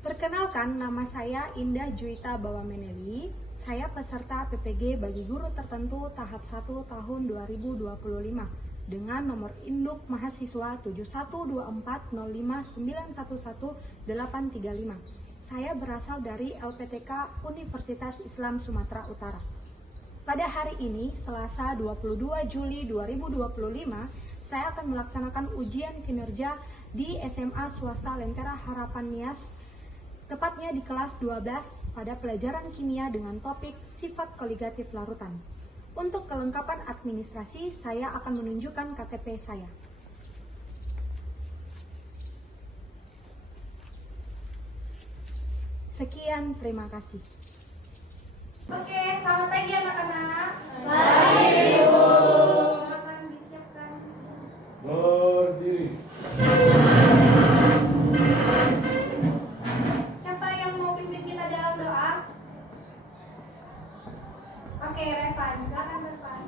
Perkenalkan, nama saya Indah Juwita Bawameneli. Saya peserta PPG bagi guru tertentu tahap 1 tahun 2025 dengan nomor induk mahasiswa 7124059113835. Saya berasal dari LPTK Universitas Islam Sumatera Utara. Pada hari ini, Selasa 22 Juli 2025, saya akan melaksanakan ujian kinerja di SMA Swasta Lentera Harapan Nias, tepatnya di kelas 12 pada pelajaran kimia dengan topik sifat koligatif larutan. Untuk kelengkapan administrasi, saya akan menunjukkan KTP saya. Sekian, terima kasih. Oke, selamat pagi anak-anak. Pagi, Ibu. Silakan disiapkan. Berdiri. Siapa yang mau pimpin kita dalam doa? Oke, Revan, silakan Revan.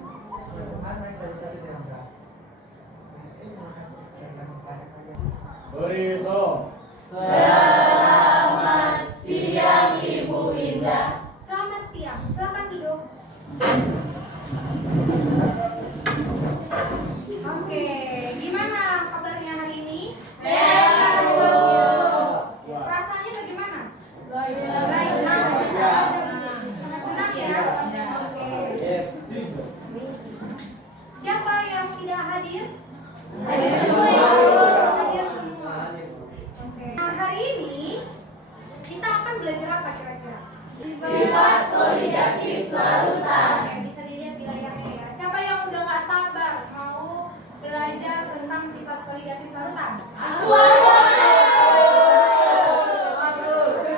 Beri salam. Selamat siang Ibu Indah. Selamat siang, silakan duduk. Oke, gimana kabarnya hari ini? Sehat, Bu. Perasaannya bagaimana? Baik. Senang ya? Oke. Yes. Siapa yang tidak hadir? Hadir semua. Hadir semua. Oke. Nah, hari ini kita akan belajar apa kira-kira? Sifat koligatif larutan. Oke, bisa dilihat di layarnya ya. Siapa yang udah nggak sabar mau belajar tentang sifat koligatif larutan? Aku ada.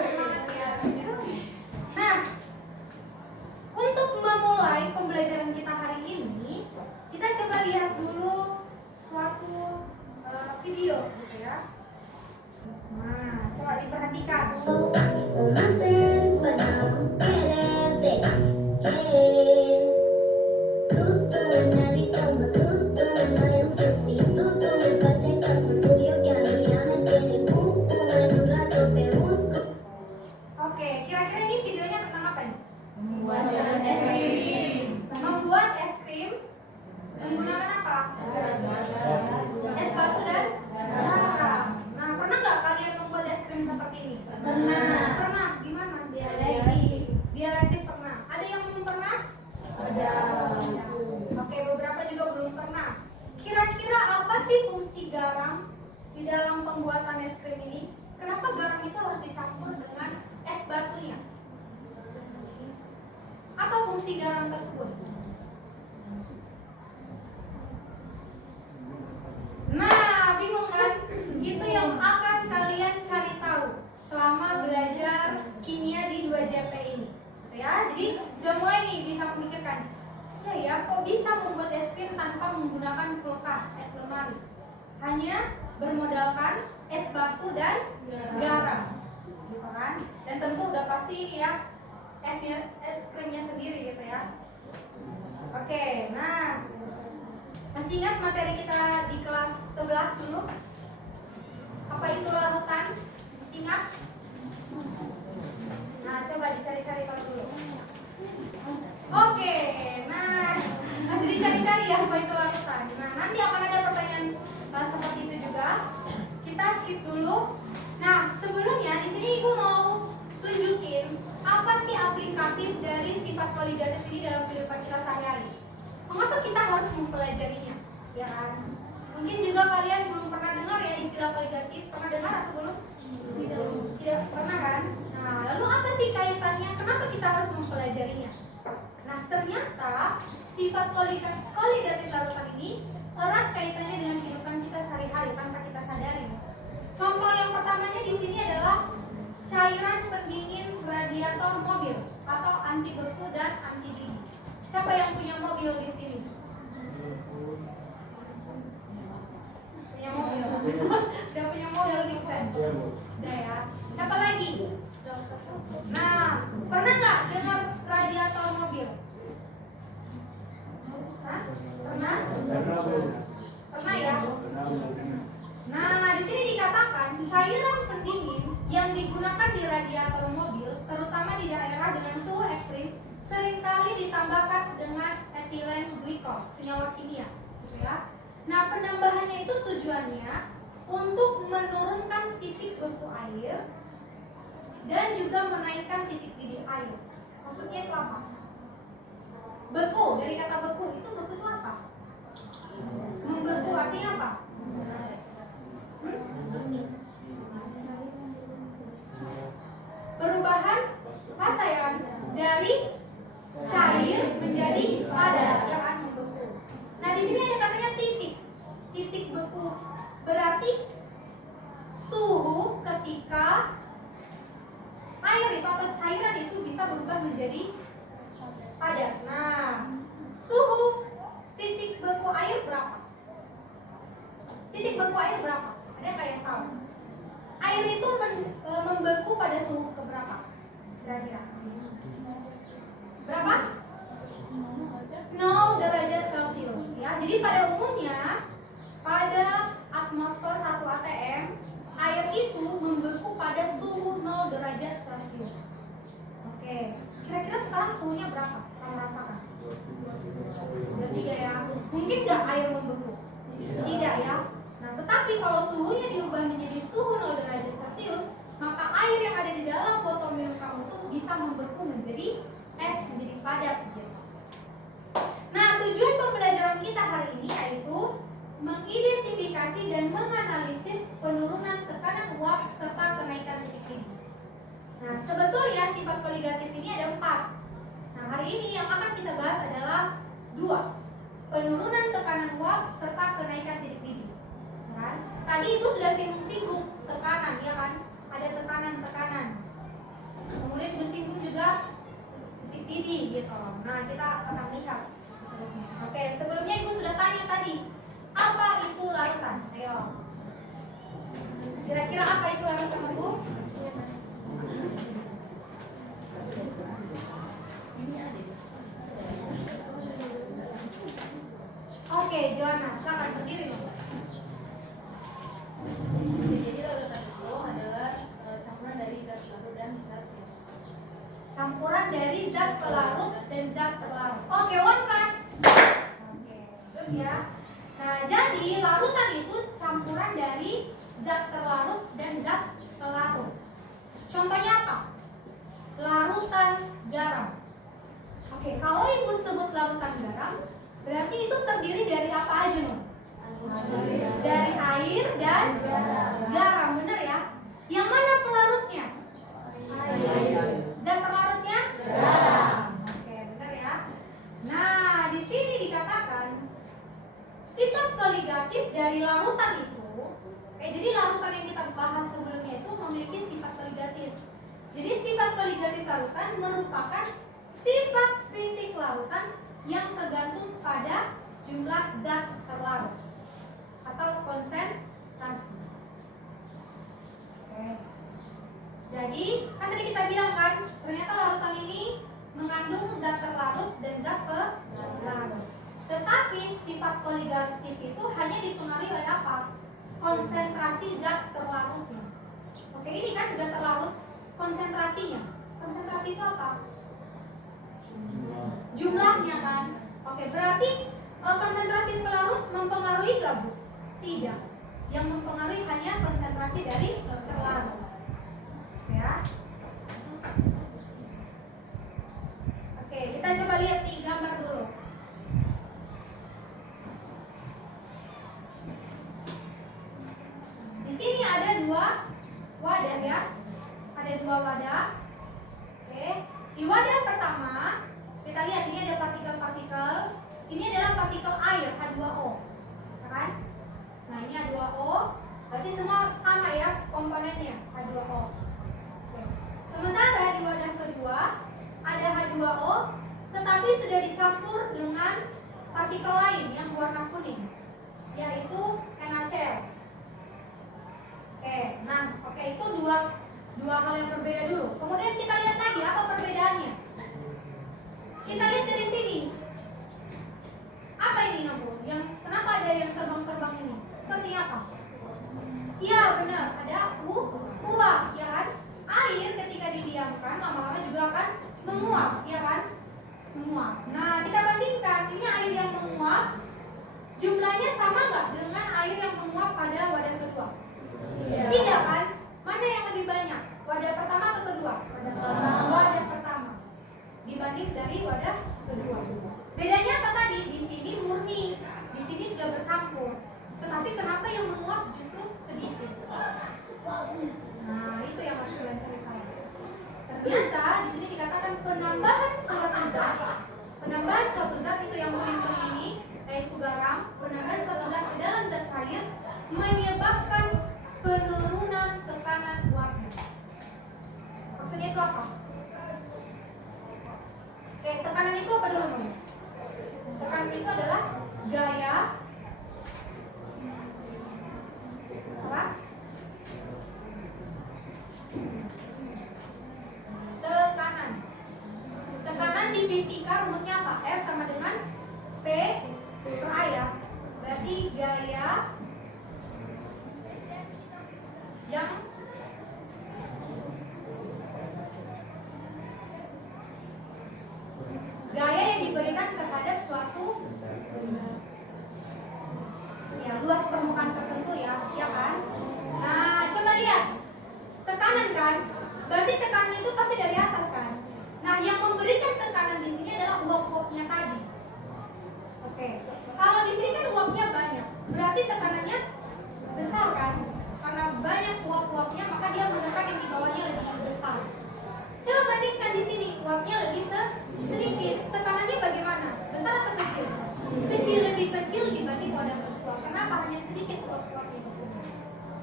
Semangat ya. Nah, untuk memulai pembelajaran kita hari ini, kita coba lihat dulu suatu video, gitu ya. Nah, coba diperhatikan. Uma ser banal quererte, tutto en la vida, tutto no hay un sustituto, me parece que el orgullo que a mí ya me tiene cuco, en un rato te busco. Oke, kira-kira ini videonya tentang apa nih? Membuat es krim. Membuat es krim menggunakan apa? Es batu dan garam. Nah, pernah nggak kalian membuat es krim seperti ini? Pernah. Pernah? Gimana? Dialektif pernah. Ada yang belum pernah? Ada. Oke, beberapa juga belum pernah. Kira-kira apa sih fungsi garam di dalam pembuatan es krim ini? Kenapa garam itu harus dicampur dengan es batunya? Apa fungsi garam tersebut? Nah, bingung kan? Itu yang akan kalian cari tahu selama belajar kimia di 2JP ini. Ya, jadi sudah mulai nih bisa memikirkan. Ya, kok bisa membuat es krim tanpa menggunakan kulkas, es lemari? Hanya bermodalkan es batu dan garam. Gitu kan? Dan tentu udah pasti ini ya es krimnya sendiri gitu ya. Oke, nah masih ingat materi kita di kelas 11 dulu? Apa itu larutan? Masih ingat? Nah, coba dicari-cari tahu dulu. Oke, nah masih dicari-cari ya apa itu larutan. Nah, nanti akan ada pertanyaan seperti itu juga. Kita skip dulu. Nah, sebelumnya di sini Ibu mau tunjukin apa sih aplikatif dari sifat koligatif ini dalam kehidupan kita sehari-hari. Mengapa kita harus mempelajarinya? Ya kan? Mungkin juga kalian belum pernah dengar ya istilah koligatif. Pernah dengar atau belum? Tidak pernah kan? Nah, lalu apa sih kaitannya? Kenapa kita harus mempelajarinya? Nah, ternyata sifat koligatif larutan ini erat kaitannya dengan kehidupan kita sehari-hari tanpa kita sadari. Contoh yang pertamanya di sini adalah cairan pendingin radiator mobil atau anti beku dan anti dingin. Siapa yang punya mobil di sini? Punya mobil? Udah punya mobil Nixon? Udah ya. Siapa lagi? Nah, pernah nggak dengar radiator mobil? Hah? Pernah? Pernah ya? Nah, di sini dikatakan cairan pendingin yang yang digunakan di radiator mobil, terutama di daerah dengan suhu ekstrim, seringkali ditambahkan dengan etilen glikol, senyawa kimia, gitu ya. Nah, penambahannya itu tujuannya untuk menurunkan titik beku air dan juga menaikkan titik didih air. Maksudnya itu apa? Beku, dari kata beku itu apa? Membeku artinya apa? Perubahan fase ya, dari cair menjadi padat, ya kan, membeku. Nah, di sini ada katanya titik beku, berarti suhu ketika air itu atau cairan itu bisa berubah menjadi padat. Nah, suhu titik beku air berapa? Titik beku air berapa? Ada yang kayak tahu? Air itu membeku pada suhu keberapa? Kira-kira berapa? 0 derajat Celcius ya. Jadi pada umumnya pada atmosfer 1 atm air itu membeku pada suhu 0 derajat Celcius. Oke, kira-kira sekarang suhunya berapa? Kamu rasakan? 23 ya. Mungkin nggak air membeku? Tidak ya. Nah, tetapi kalau suhunya diubah menjadi suhu 0 derajat Celcius, maka air yang ada di dalam botol minum kamu itu bisa membeku menjadi es, menjadi padat gitu. Nah, tujuan pembelajaran kita hari ini yaitu mengidentifikasi dan menganalisis penurunan tekanan uap serta kenaikan titik didih. Nah, sebetulnya sifat koligatif ini ada 4. Nah, hari ini yang akan kita bahas adalah 2. Penurunan tekanan uap serta kenaikan titik didih. Kan? Tadi Ibu sudah singgung tekanan, ya kan? Ada tekanan. Kemudian Ibu singgung juga titik didih gitu. Nah, kita akan lihat. Oke, sebelumnya Ibu sudah tanya tadi, apa itu larutan? Ayo. Kira-kira apa itu larutan, Ibu? Oke, Joanna, silakan berdiri. Jadi larutan itu adalah campuran dari zat pelarut dan zat Campuran dari zat pelarut dan zat terlarut. Oke, one kan? Oke, good ya. Nah, jadi larutan itu campuran dari zat terlarut dan zat pelarut. Contohnya apa? Larutan garam. Oke, kalau Ibu sebut larutan garam, berarti itu terdiri dari apa aja nih? Dari air dan garam, benar ya? Yang mana pelarutnya? Zat terlarutnya? Garam. Oke, benar ya. Nah, di sini dikatakan sifat koligatif dari larutan itu. Jadi larutan yang kita bahas sebelumnya itu memiliki sifat koligatif. Jadi sifat koligatif larutan merupakan sifat fisik larutan yang tergantung pada jumlah zat terlarut atau konsentrasi. Oke. Jadi kan tadi kita bilang kan, ternyata larutan ini mengandung zat terlarut dan zat pelarut. Tetapi sifat koligatif itu hanya dipengaruhi oleh apa? Konsentrasi zat terlarutnya. Oke, ini kan zat terlarut, konsentrasinya. Konsentrasi itu apa? Jumlahnya kan. Oke, berarti konsentrasi pelarut mempengaruhi nggak, Bu? Tidak. Yang mempengaruhi hanya konsentrasi dari terlarut. Ya. Oke, kita coba lihat nih gambar dulu. Di sini ada 2 wadah ya. Ada 2 wadah. Oke. Di wadah pertama, kita lihat ini ada partikel-partikel. Ini adalah partikel air H2O. Ya kan? Nah, ini H2O. Berarti semua sama ya komponennya H2O. Sementara di wadah kedua ada H2O, tetapi sudah dicampur dengan partikel lain yang warna kuning, yaitu NaCl. Oke, itu dua hal yang berbeda dulu. Kemudian kita lihat lagi apa perbedaannya. Kita lihat dari sini. Apa ini, Nabu? Kenapa ada yang terbang-terbang ini? Seperti apa? Iya, benar, ada uap, ya kan? lebih banyak? Wadah pertama atau kedua? Wadah pertama dibanding dari wadah kedua. Bedanya apa tadi? Di sini murni, di sini sudah bercampur. Tetapi kenapa yang menguap justru sedikit? Nah, itu yang harus kalian cari tahu. Ternyata di sini dikatakan penambahan suatu zat itu yang kuning-kuning ini, yaitu garam, penambahan suatu zat ke dalam zat cair menyebabkan penurunan tekanan uapnya. Maksudnya itu apa? Oke, tekanan itu apa dulu? Tekanan itu adalah gaya apa? Tekanan di fisika rumusnya apa? F sama dengan P per A ya. Berarti gaya yang diberikan terhadap suatu luas permukaan tertentu ya kan? Nah, coba lihat. Tekanan kan? Berarti tekanan itu pasti dari atas kan? Nah, yang memberikan tekanan di sini adalah uap-uapnya tadi. Oke. Kalau di sini kan uapnya banyak, berarti tekanannya besar kan? Karena banyak uap-uapnya, maka dia menggunakan yang di bawahnya lebih besar. Coba bandingkan di sini, uapnya lebih sedikit. Tekanannya bagaimana? Besar atau kecil? Kecil, lebih kecil dibanding wadah beruap. Kenapa hanya sedikit uap-uapnya di sini?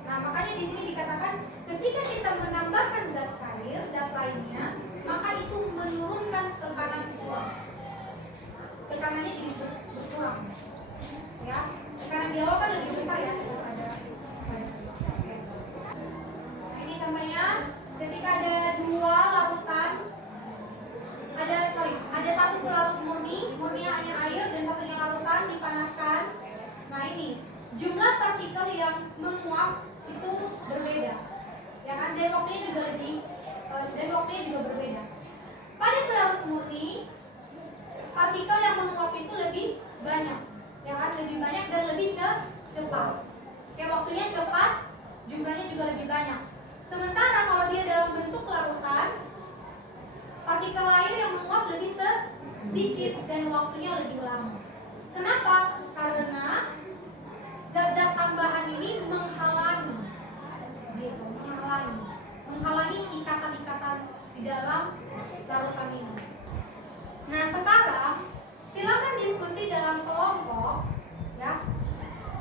Nah, makanya di sini dikatakan ketika kita menambahkan zat cair, zat lainnya, maka itu menurunkan tekanan uap. Tekanannya jadi berkurang. Ya, tekanan di awal kan lebih besar ya daripada. Ini contohnya ketika ada dua larutan, ada satu larut murninya hanya air dan satunya larutan dipanaskan. Nah ini jumlah partikel yang menguap itu berbeda, ya kan? Dan waktunya juga berbeda. Pada pelarut murni, partikel yang menguap itu lebih banyak, ya kan? Lebih banyak dan lebih cepat. Kayak waktunya cepat, jumlahnya juga lebih banyak. Sementara kalau dia dalam bentuk larutan, partikel air yang menguap lebih sedikit dan waktunya lebih lama. Kenapa? Karena zat-zat tambahan ini menghalangi ikatan-ikatan di dalam larutan ini. Nah, sekarang silakan diskusi dalam kelompok ya,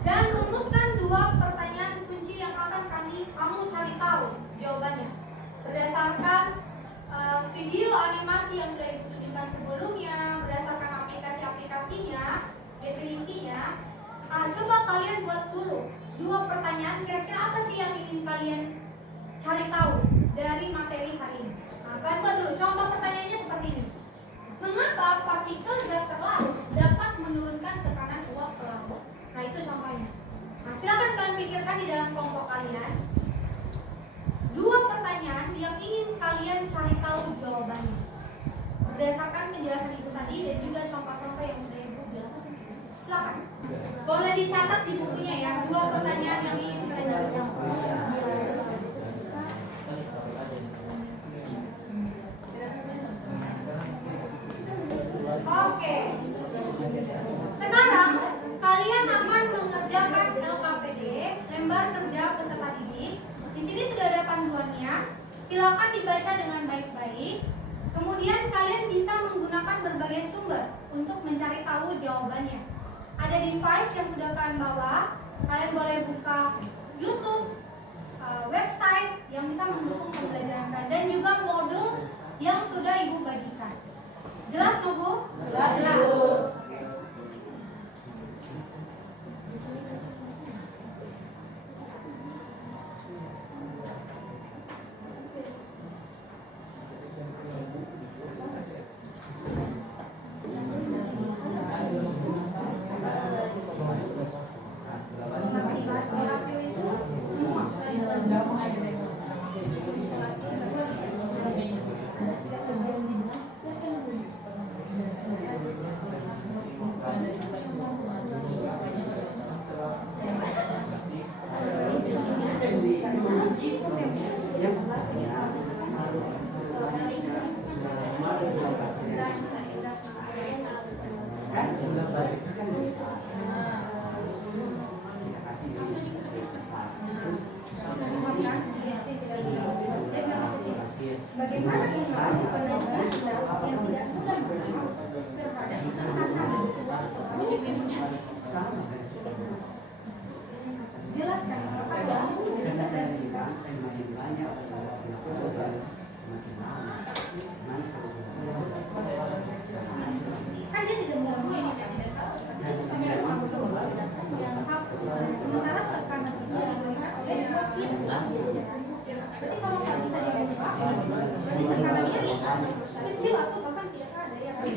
dan rumuskan dua pertanyaan kunci yang akan kamu cari tahu jawabannya berdasarkan video animasi yang sudah ibu tunjukkan sebelumnya, berdasarkan aplikasi-aplikasinya, definisinya. Coba kalian buat dulu dua pertanyaan, kira-kira apa sih yang ingin kalian cari tahu dari materi hari ini. Kalian buat dulu, contoh pertanyaannya seperti ini. Mengapa partikel zat terlarut dapat menurunkan tekanan uap ke laut? Nah, itu contohnya. Nah, silakan kalian pikirkan di dalam kelompok kalian dua pertanyaan yang ingin kalian cari tahu jawabannya berdasarkan penjelasan ibu tadi dan juga contoh-contoh yang sudah ibu jelaskan. Silakan. Boleh dicatat di bukunya ya, dua pertanyaan yang ingin kalian jawab. Oke. Sekarang kalian akan mengerjakan LKPD, lembar kerja peserta didik. Di sini sudah ada panduannya. Silakan dibaca dengan baik-baik. Kemudian kalian bisa menggunakan berbagai sumber untuk mencari tahu jawabannya. Ada device yang sudah kalian bawa. Kalian boleh buka YouTube, website yang bisa mendukung pembelajaran kalian, dan juga modul yang sudah ibu bagikan. Jelas tuh Bu? Jelas. Bagaimana dengan penelitian kita yang tidak mudah mengenal terhadap kesehatan? Jelaskan apa yang dari kita. Kan dia tidak mengganggu ini kan tidak tahu. Sementara tekanan ini diberikan oleh dua pihak. Berarti kalau nggak bisa dibuka, berarti tekanannya kecil atau bahkan tidak ada ya kan?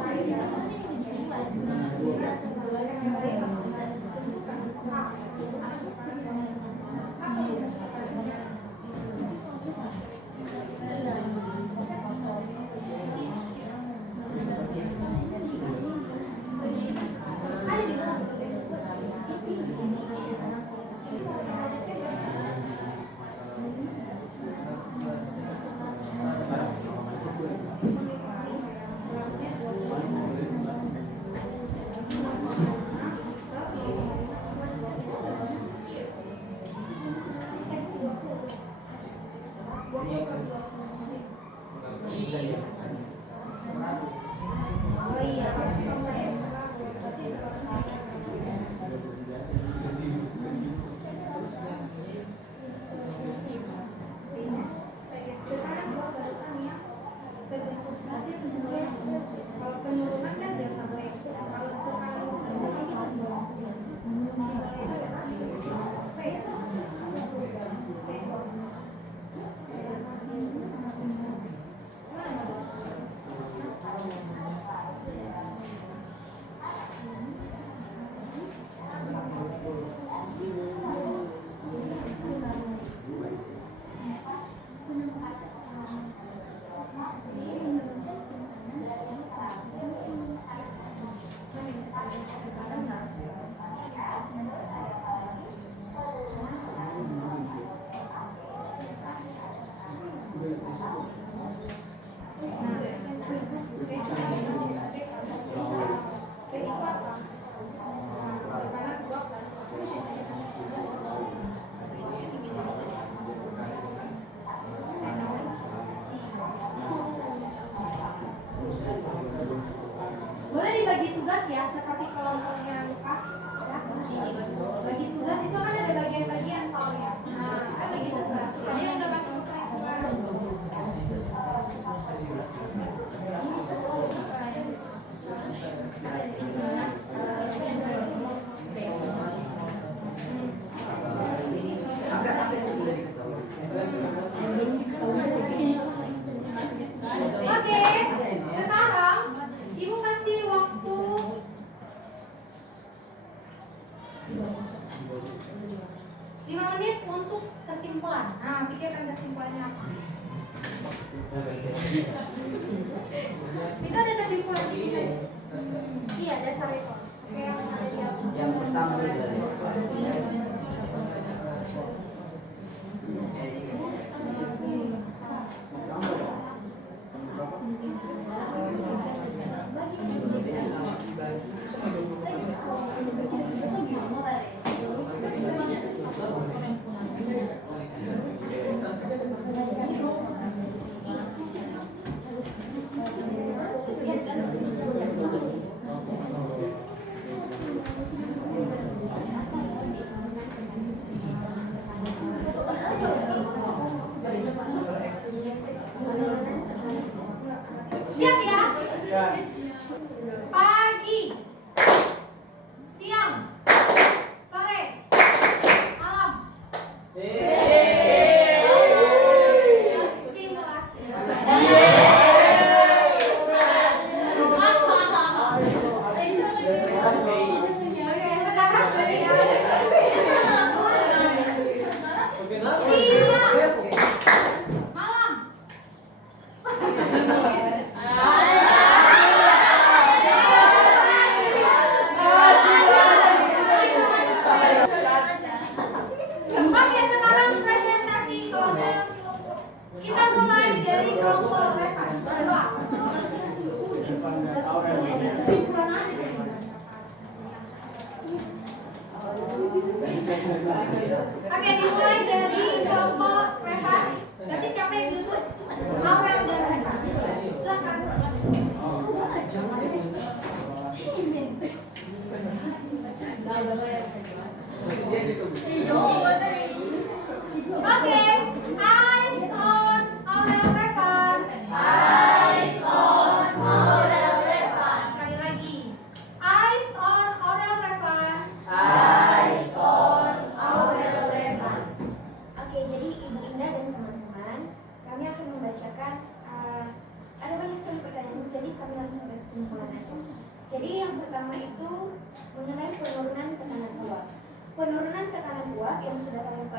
Saya bagi tugas ya, seperti kelompoknya Lukas ya. Bagi tugas itu kan ada bagian-bagian soalnya. Nah, kan bagi tugas. Tadi yang udah kasih Oke, sekarang Ibu kasih waktu 5 menit untuk kesimpulan. Nah, pikirkan kesimpulannya apa? Itu ada kesimpulan gitu. Iya, dasar itu. Oke, yang ada di atas. Yang pertama Siap ya? Pagi, siang, sore, malam. Simulasi. Oke, sekarang beri ya. Siang, malam. Oke, sekarang presentasi kelompok. Kita mulai dari kelompok kedua. Oke, dimulai dari kelompok Rehan. Berarti siapa yang duduk? Aurel dan Rehan. Silakan. Oke, eyes on Aurel Rehan. Eyes on Aurel Rehan. Sekali lagi. Eyes on Aurel Rehan. Eyes on Aurel Rehan. Oke, jadi Ibu Indah dan teman-teman, kami akan membacakan ada banyak sekali pertanyaan, jadi kami langsung ke kesimpulan aja. Jadi yang pertama itu mengenai penurunan tekanan uap. Penurunan tekanan uap yang sudah kami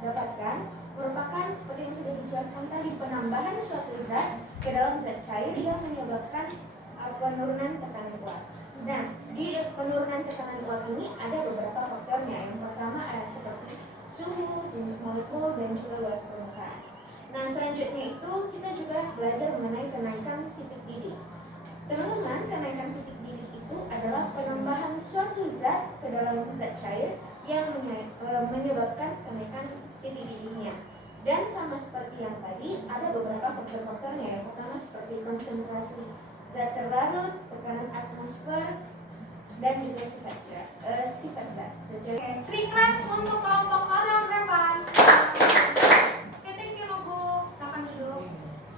dapatkan merupakan seperti yang sudah dijelaskan tadi, penambahan suatu zat ke dalam zat cair yang menyebabkan penurunan tekanan uap. Nah, di penurunan tekanan uap ini ada beberapa faktornya. Yang pertama ada seperti suhu, jenis molekul, dan juga luas permukaan. Nah, selanjutnya itu kita juga belajar mengenai kenaikan titik didih. Teman-teman, kenaikan titik didih itu adalah penambahan suatu zat ke dalam zat cair yang menyebabkan kenaikan titik didihnya. Dan sama seperti yang tadi, ada beberapa faktor-faktornya. Yang pertama seperti konsentrasi zat terlarut, tekanan atmosfer, dan juga sifat zat. Oke, Triklas untuk kelompok Aurel Rehan. Oke, thank you Bu. Silakan duduk.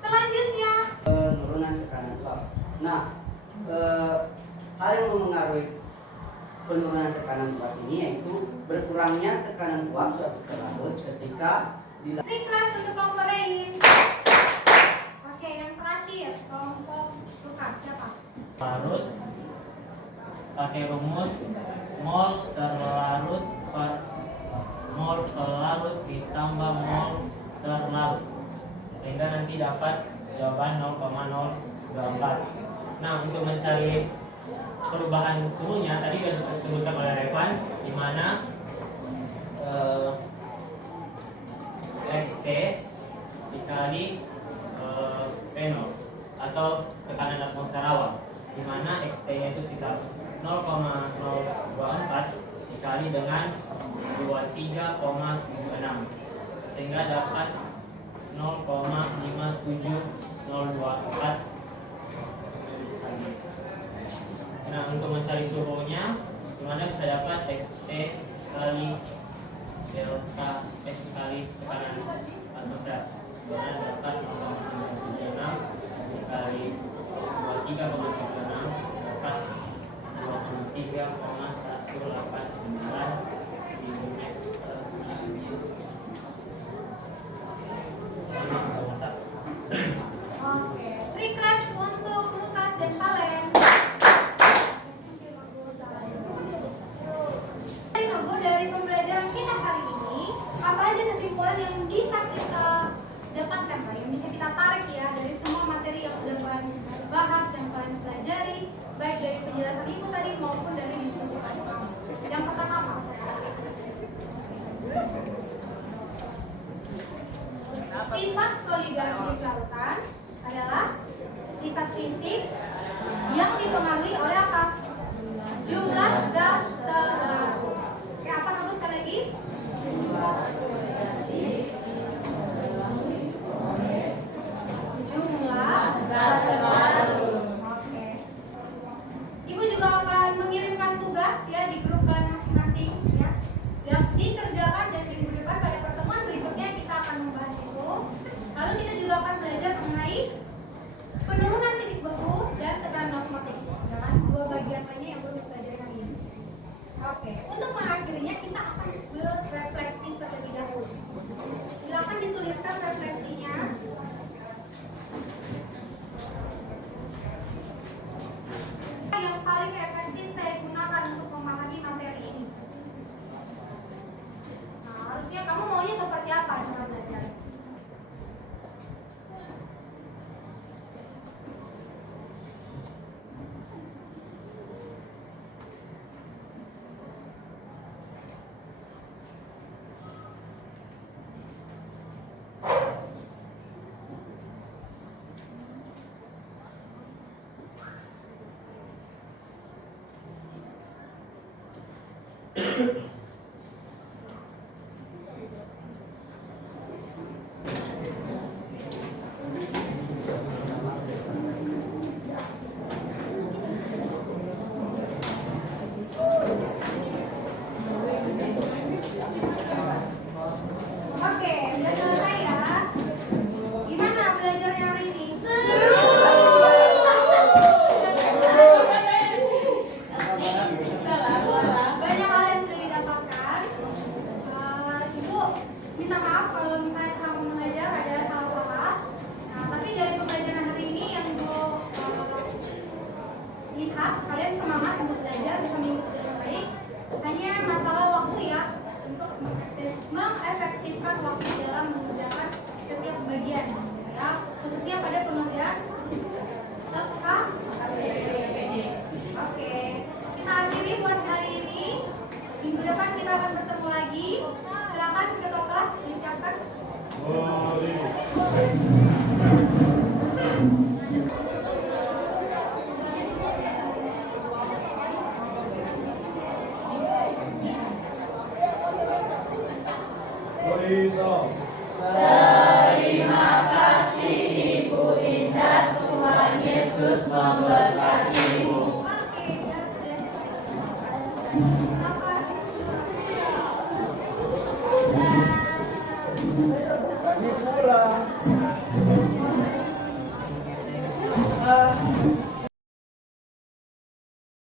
Selanjutnya, penurunan tekanan uap. Nah, hal yang mempengaruhi penurunan tekanan uap ini yaitu berkurangnya tekanan uap suatu terlarut ketika Triklas untuk kelompok Rein. Oke, yang terakhir kelompok Lukas. Siapa? Larut pakai rumus mol terlarut per mol terlarut ditambah mol terlarut sehingga nanti dapat jawaban 0,024. Nah, untuk mencari perubahan suhunya tadi sudah disebutkan oleh Revan di mana XT dikali P0 atau tekanan atmosfer awal, di mana XT-nya itu sekitar 0,024 dikali dengan 23,76 sehingga dapat 0,57024. untuk mencari suhunya, dimana bisa dapat XT kali delta X kali tekanan atmosfer, dimana dapat 0,976 kali 23,96 dapat 23,189 kilometer. Oke, three claps untuk Lukas dan Valen. Dari pembelajaran kita kali ini, apa aja kesimpulan yang bisa kita dapatkan, Pak? Yang bisa kita tarik ya dari semua materi yang sudah kalian bahas, yang kalian pelajari, baik dari penjelasan ibu tadi maupun dari diskusi tadi. Yang pertama apa? Sifat koligarki kelautan adalah sifat fisik yang dipengaruhi oleh apa? Jumlah zat terlalu. Oke, apa kamu sekali lagi? Jumlah zat terlalu. Oke. Ibu juga akan mengirimkan tugas ya di grup kalian masing-masing ya. Yang dikerjakan dan minggu depan pada pertemuan berikutnya kita akan membahas itu. Lalu kita juga akan belajar mengenai penurunan titik beku dan tekanan osmotik. Dan dua bagian lainnya yang belum dipelajari hari ini. Oke, untuk mengakhirinya kita akan berefleksi terlebih dahulu. Silakan dituliskan refleksinya. Yang paling efektif saya gunakan untuk memahami materi ini. Nah, harusnya kamu maunya seperti apa cara belajar? Oke, udah selesai ya. Gimana belajarnya hari ini? Seru. Banyak hal yang sudah didapatkan. Ibu minta maaf kalau misalnya selama mengajar ada salah-salah. Nah, tapi dari pembelajaran hari ini yang Ibu lihat, kalian semangat untuk belajar, bisa mengikuti dengan baik. Hanya masalah waktu ya, untuk mengefektifkan waktu dalam mengerjakan setiap bagian ya, khususnya pada pengerjaan LKPD. Oke, kita akhiri buat hari ini. Minggu depan kita akan bertemu lagi. Silakan ketua kelas disiapkan. Horizon.